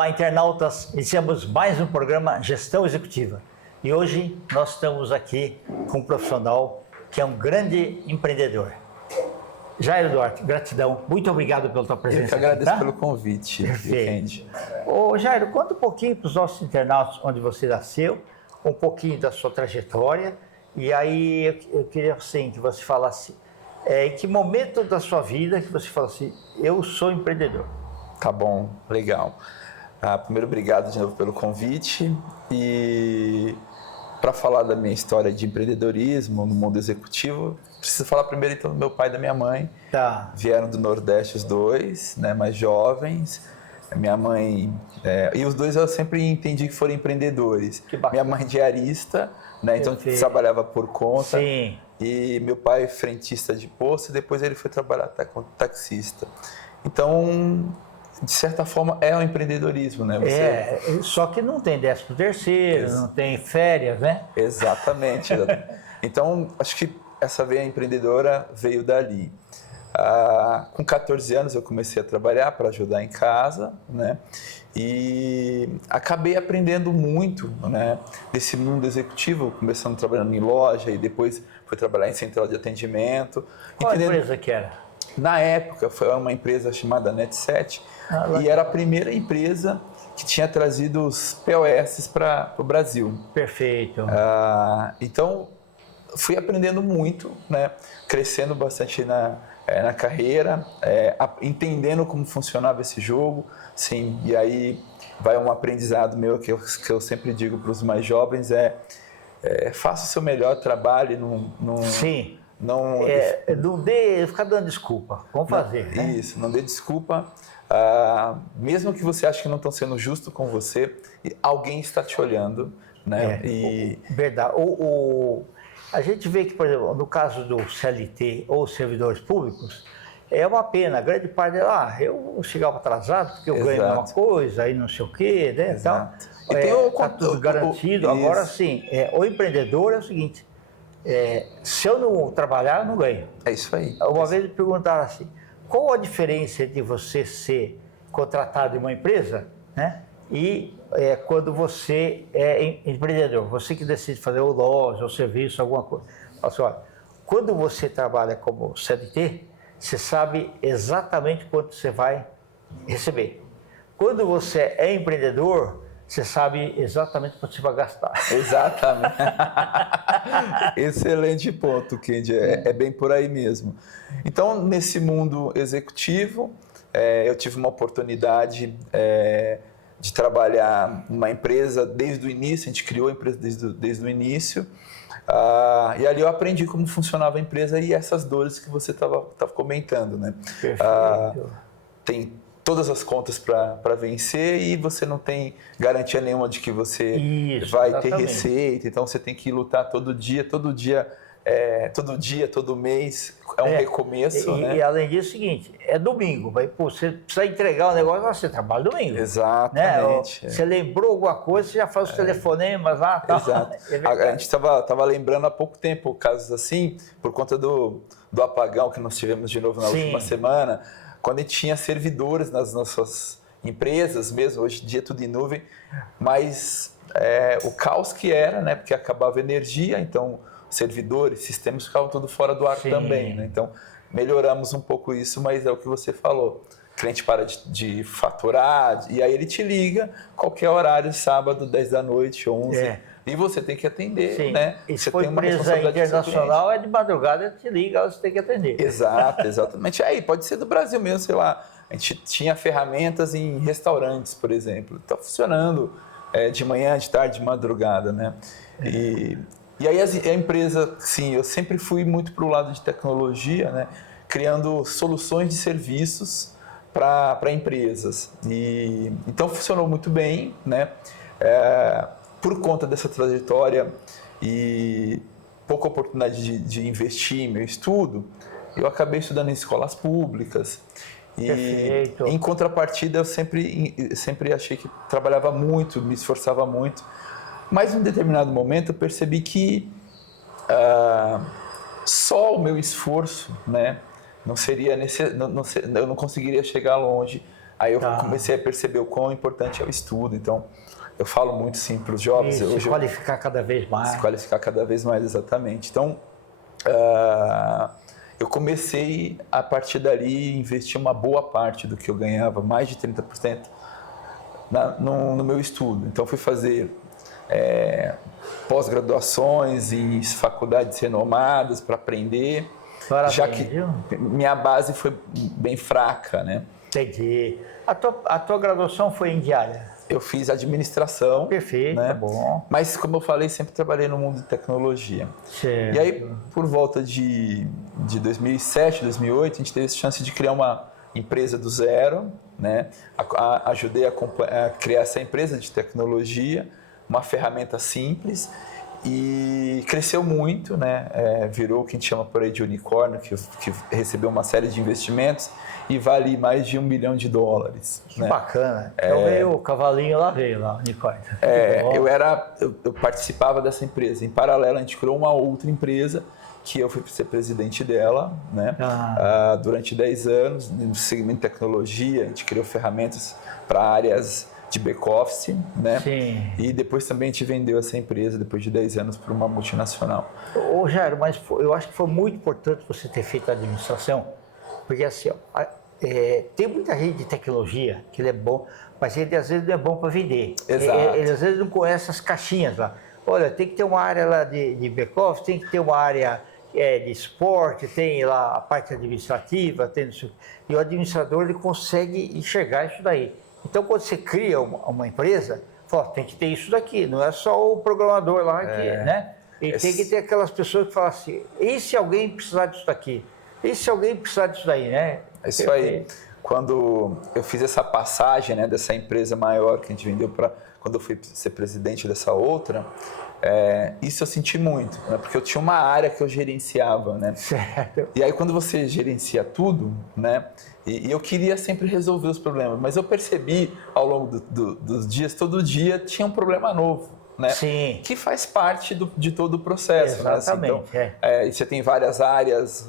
Olá, internautas! Iniciamos mais um programa Gestão Executiva. E hoje nós estamos aqui com um profissional que é um grande empreendedor. Jairo Duarte, gratidão. Muito obrigado pela tua presença. Eu que agradeço aqui, tá? pelo convite. Perfeito. Ô Jairo, conta um pouquinho para os nossos internautas onde você nasceu, um pouquinho da sua trajetória. E aí eu queria assim, que você falasse em que momento da sua vida que você fala assim, eu sou empreendedor. Tá bom, legal. Primeiro, obrigado de novo pelo convite. E para falar da minha história de empreendedorismo no mundo executivo, preciso falar primeiro então do meu pai e da minha mãe. Tá. Vieram do Nordeste os dois, né, mais jovens. Minha mãe... e os dois eu sempre entendi que foram empreendedores. Que bacana. Minha mãe diarista, né, então trabalhava por conta. Sim. E meu pai frentista de posto e depois ele foi trabalhar como taxista. Então, de certa forma, é um empreendedorismo, né? Só que não tem 13º, não tem férias, né? Exatamente. Então, acho que essa veia empreendedora veio dali. Com 14 anos eu comecei a trabalhar para ajudar em casa, né? E acabei aprendendo muito, né, desse mundo executivo, começando trabalhando em loja e depois fui trabalhar em central de atendimento. Qual empresa que era? Na época foi uma empresa chamada Net7 e era a primeira empresa que tinha trazido os POS para o Brasil. Perfeito. Então fui aprendendo muito, né, crescendo bastante na carreira, entendendo como funcionava esse jogo, sim, e aí vai um aprendizado meu que eu sempre digo para os mais jovens, faça o seu melhor trabalho, sim. Não ficar dando desculpa, vamos fazer. Né? Isso, não dê desculpa, mesmo que você ache que não estão sendo justo com você, alguém está te olhando, né? Verdade. A gente vê que, por exemplo, no caso do CLT ou servidores públicos, é uma pena, a grande parte eu chegava atrasado porque eu ganho uma coisa, aí não sei o quê, né? Exato. Então, está tudo garantido. Agora sim, o empreendedor é o seguinte, se eu não trabalhar, eu não ganho. É isso aí. Uma vez me perguntaram assim, qual a diferença entre você ser contratado em uma empresa, né, e quando você é empreendedor, você que decide fazer ou loja, ou serviço, alguma coisa. Assim, olha, quando você trabalha como CLT, você sabe exatamente quanto você vai receber. Quando você é empreendedor, você sabe exatamente quanto você vai gastar. Exatamente. Excelente ponto, Kendi. É bem por aí mesmo. Então, nesse mundo executivo, eu tive uma oportunidade de trabalhar numa empresa desde o início, a gente criou a empresa desde o início, e ali eu aprendi como funcionava a empresa e essas dores que você estava comentando, né? Perfeito. Tem todas as contas para vencer e você não tem garantia nenhuma de que você vai ter receita, então você tem que lutar todo dia, todo mês, um recomeço. Né? E além disso, é o seguinte, é domingo, você precisa entregar o negócio, você trabalha domingo. Exatamente. Né? Você lembrou alguma coisa, você já faz os telefonemas lá. Tal. Exato. A gente estava lembrando há pouco tempo casos assim, por conta do apagão que nós tivemos de novo na última semana, quando a gente tinha servidores nas nossas empresas mesmo, hoje em dia tudo em nuvem, mas o caos que era, né, porque acabava a energia, então servidores, sistemas ficavam tudo fora do ar também, né? Então melhoramos um pouco isso, mas é o que você falou, o cliente para de faturar e aí ele te liga qualquer horário, sábado, 10 da noite, 11, e você tem que atender, né? E se você for tem uma empresa internacional, de madrugada te liga, você tem que atender. Exato, exatamente. Aí pode ser do Brasil mesmo, sei lá, a gente tinha ferramentas em restaurantes, por exemplo, está funcionando de manhã, de tarde, de madrugada, né? E aí a empresa, sim, eu sempre fui muito para o lado de tecnologia, né? Criando soluções de serviços para empresas. Então funcionou muito bem, né? Por conta dessa trajetória e pouca oportunidade de investir em meu estudo, eu acabei estudando em escolas públicas. Perfeito. Em contrapartida, eu sempre achei que trabalhava muito, me esforçava muito. Mas em um determinado momento eu percebi que só o meu esforço, né, não seria eu não conseguiria chegar longe Aí eu comecei a perceber o quão importante é o estudo. Então, eu falo muito sim para os jovens. Se qualificar cada vez mais. Se qualificar cada vez mais, exatamente. Então, eu comecei, a partir dali, a investir uma boa parte do que eu ganhava, mais de 30%, no meu estudo. Então, fui fazer pós-graduações em faculdades renomadas para aprender, Parabéns, já que viu? minha base foi bem fraca, né? Entendi. A tua graduação foi em que área? Eu fiz administração. Perfeito, né? tá bom. Mas, como eu falei, sempre trabalhei no mundo de tecnologia. Certo. E aí, por volta de 2007, 2008, a gente teve a chance de criar uma empresa do zero, né? Ajudei a criar essa empresa de tecnologia, uma ferramenta simples, e cresceu muito, né? Virou o que a gente chama por aí de unicórnio, que recebeu uma série de investimentos e vale mais de $1 milhão. Que bacana. Então veio o cavalinho lá, unicórnio. Eu participava dessa empresa. Em paralelo, a gente criou uma outra empresa que eu fui ser presidente dela, né? Durante 10 anos, no segmento de tecnologia. A gente criou ferramentas para áreas de back-office, né? Sim. E depois também a gente vendeu essa empresa, depois de 10 anos, para uma multinacional. Ô, Jairo, mas eu acho que foi muito importante você ter feito a administração, porque assim, ó, tem muita gente de tecnologia que ele é bom, mas ele às vezes não é bom para vender. Exato. Ele às vezes não conhece as caixinhas lá. Olha, tem que ter uma área lá de back-office, tem que ter uma área de esporte, tem lá a parte administrativa, e o administrador ele consegue enxergar isso daí. Então, quando você cria uma empresa, fala, tem que ter isso daqui, não é só o programador lá, né? E tem que ter aquelas pessoas que falam assim, e se alguém precisar disso daqui? E se alguém precisar disso daí, né? É isso aí. Quando eu fiz essa passagem, né, dessa empresa maior que a gente vendeu para quando eu fui ser presidente dessa outra, isso eu senti muito, né, porque eu tinha uma área que eu gerenciava, né? Certo. E aí quando você gerencia tudo, né, e eu queria sempre resolver os problemas, mas eu percebi ao longo dos dias, todo dia tinha um problema novo, né? Sim. Que faz parte de todo o processo. Exatamente. Né? Assim, então, você tem várias áreas,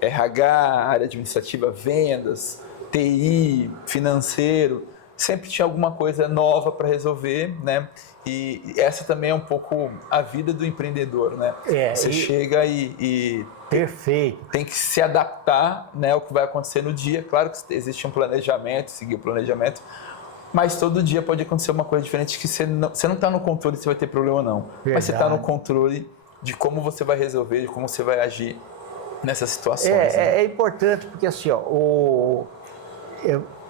RH, área administrativa, vendas, TI, financeiro, sempre tinha alguma coisa nova para resolver, né? E essa também é um pouco a vida do empreendedor, né? Você chega e perfeito. Tem que se adaptar, né, ao que vai acontecer no dia. Claro que existe um planejamento, seguir o planejamento, mas todo dia pode acontecer uma coisa diferente que você não está no controle se vai ter problema ou não. Verdade. Mas você está no controle de como você vai resolver, de como você vai agir nessas situações. É importante porque assim, ó,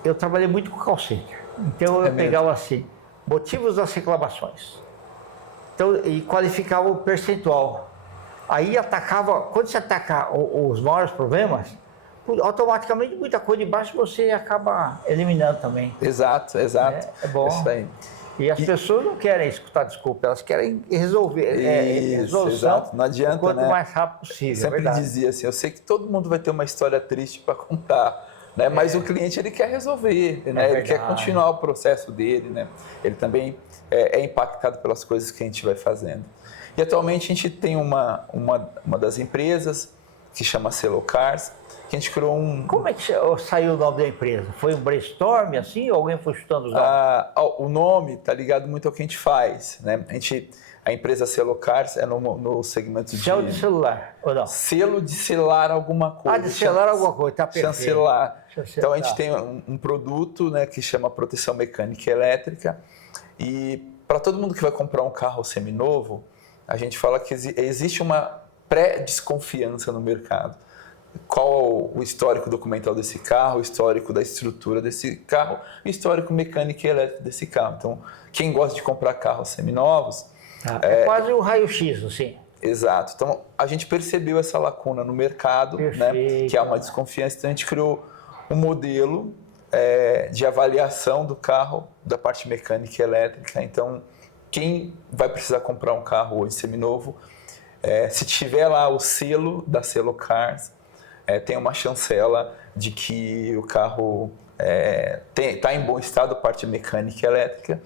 eu trabalhei muito com call center. Então eu pegava assim, motivos das reclamações. Então, e qualificava o percentual. Aí atacava, quando você ataca os maiores problemas, automaticamente muita coisa de baixo você acaba eliminando também. Exato. É bom. Isso aí. E as pessoas não querem escutar desculpa, elas querem resolver. Resolução. Exato. Não adianta, quanto né? mais rápido possível. Eu sempre dizia assim, eu sei que todo mundo vai ter uma história triste para contar, né? Mas o cliente ele quer resolver, né? Ele quer continuar o processo dele, né? Ele também é impactado pelas coisas que a gente vai fazendo. E atualmente a gente tem uma das empresas que chama Celocars, que a gente criou um... Como é que saiu o nome da empresa? Foi um brainstorm assim ou alguém foi chutando os nomes? O nome está ligado muito ao que a gente faz, né? A empresa Celocars é no segmento de celular, ou não? Selo de selar alguma coisa. De selar alguma coisa, tá perfeito. Chancelar. Então a gente tem um produto, né, que chama proteção mecânica e elétrica, e para todo mundo que vai comprar um carro seminovo, a gente fala que existe uma pré-desconfiança no mercado. Qual o histórico documental desse carro, o histórico da estrutura desse carro, o histórico mecânico e elétrico desse carro. Então, quem gosta de comprar carros seminovos... É quase um raio-x, assim. Exato. Então, a gente percebeu essa lacuna no mercado, né, que há uma desconfiança. Então, a gente criou um modelo de avaliação do carro, da parte mecânica e elétrica. Então, quem vai precisar comprar um carro hoje seminovo, se tiver lá o selo da Celocars, tem uma chancela de que o carro está em bom estado, a parte mecânica e elétrica.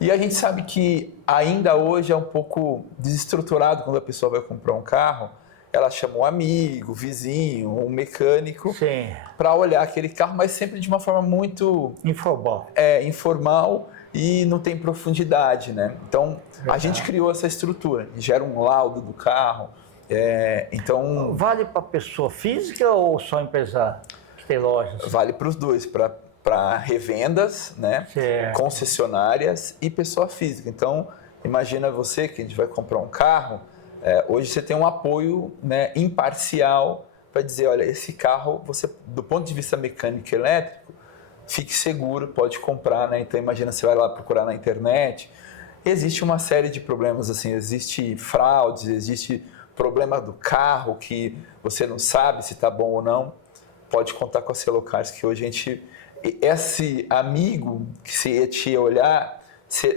E a gente sabe que ainda hoje é um pouco desestruturado quando a pessoa vai comprar um carro, ela chama um amigo, vizinho, um mecânico Sim. para olhar aquele carro, mas sempre de uma forma muito Informal. informal e não tem profundidade, né? Então, a gente criou essa estrutura, gera um laudo do carro. Então, vale para pessoa física ou só empresa que tem lojas? vale para os dois, para revendas, né? Certo. Concessionárias e pessoa física. Então, imagina você que a gente vai comprar um carro, hoje você tem um apoio, né, imparcial para dizer, olha, esse carro, você, do ponto de vista mecânico e elétrico, fique seguro, pode comprar, né? Então, imagina, você vai lá procurar na internet, existe uma série de problemas, assim, existe fraudes, existe problema do carro que você não sabe se está bom ou não, pode contar com a Celocars, que hoje a gente, esse amigo que se ia te olhar,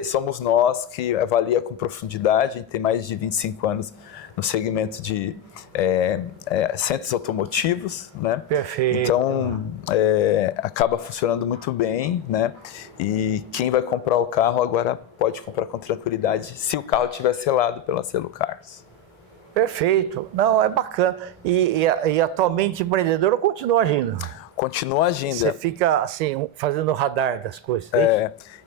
somos nós que avalia com profundidade. A gente tem mais de 25 anos no segmento de centros automotivos, né? Perfeito. Então, acaba funcionando muito bem, né? E quem vai comprar o carro agora pode comprar com tranquilidade se o carro estiver selado pela Celocars. Perfeito. Não, é bacana. E atualmente o empreendedor continua agindo? Continua agindo. Você fica assim, fazendo o radar das coisas.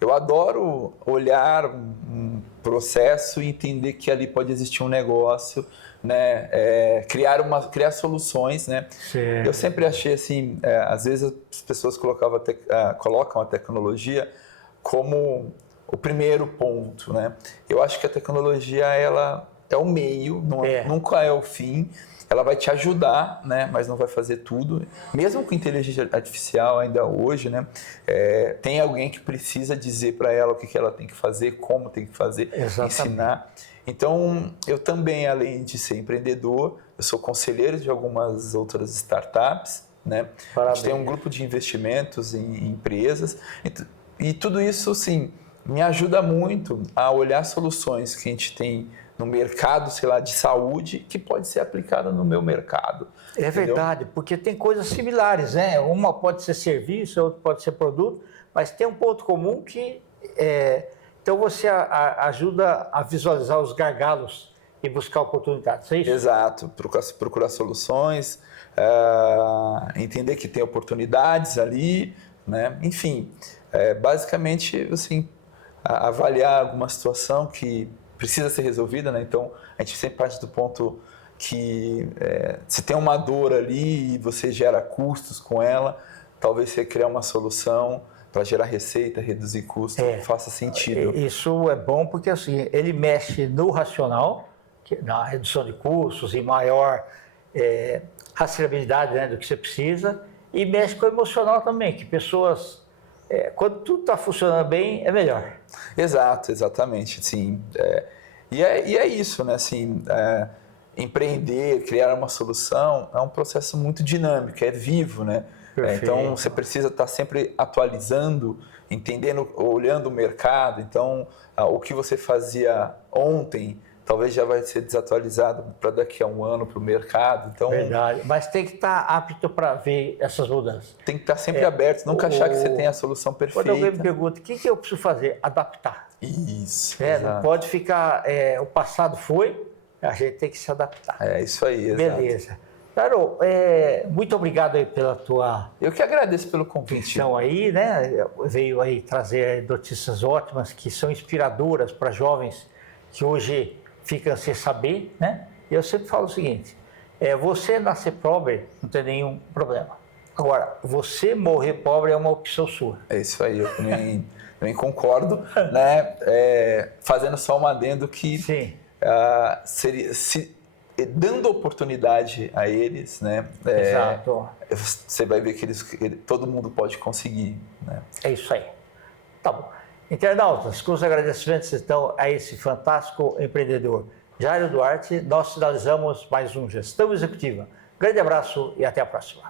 Eu adoro olhar um processo e entender que ali pode existir um negócio, né? Criar soluções, né? Certo. Eu sempre achei assim, às vezes as pessoas colocam a tecnologia como o primeiro ponto, né? Eu acho que a tecnologia, ela é o meio, nunca é o fim. Ela vai te ajudar, né? Mas não vai fazer tudo. Mesmo com inteligência artificial ainda hoje, né? Tem alguém que precisa dizer para ela o que ela tem que fazer, como tem que fazer, Exatamente. ensinar. Então, eu também, além de ser empreendedor, eu sou conselheiro de algumas outras startups, né? A gente tem um grupo de investimentos em empresas. E tudo isso, assim, me ajuda muito a olhar soluções que a gente tem no mercado, sei lá, de saúde, que pode ser aplicada no meu mercado. É entendeu? verdade, porque tem coisas similares, né? Uma pode ser serviço, outra pode ser produto, mas tem um ponto comum que então você ajuda a visualizar os gargalos e buscar oportunidades, é isso? Exato, procurar soluções, entender que tem oportunidades ali, né? Enfim, basicamente, assim, avaliar alguma situação que precisa ser resolvida, né? Então, a gente sempre parte do ponto que se tem uma dor ali e você gera custos com ela, talvez você criar uma solução para gerar receita, reduzir custos, faça sentido. Isso é bom porque assim, ele mexe no racional, na redução de custos e maior rastreabilidade, né, do que você precisa, e mexe com o emocional também, que pessoas... quando tudo está funcionando bem, é melhor. Exato, exatamente. Sim, e é isso, né? Assim, empreender, criar uma solução é um processo muito dinâmico, é vivo, né? Então, você precisa estar sempre atualizando, entendendo, olhando o mercado. Então, o que você fazia ontem talvez já vai ser desatualizado para daqui a um ano para o mercado. Então, verdade, mas tem que estar apto para ver essas mudanças. Tem que estar sempre aberto, nunca achar que você tem a solução perfeita. Quando alguém me pergunta, o que eu preciso fazer? Adaptar. Isso, não pode ficar, o passado foi, a gente tem que se adaptar. É isso aí, exato. Beleza. Carol, muito obrigado aí pela tua... Eu que agradeço pelo convite. Aí, né? Veio aí trazer notícias ótimas, que são inspiradoras para jovens que hoje ficam sem saber, né? E eu sempre falo o seguinte, você nascer pobre não tem nenhum problema. Agora, você morrer pobre é uma opção sua. É isso aí, eu também concordo, né? Fazendo só um adendo que seria... dando oportunidade a eles, né? Exato. Você vai ver que todo mundo pode conseguir, né? É isso aí. Tá bom. Internautas, com os agradecimentos então a esse fantástico empreendedor Jairo Duarte, nós finalizamos mais um Gestão Executiva. Grande abraço e até a próxima.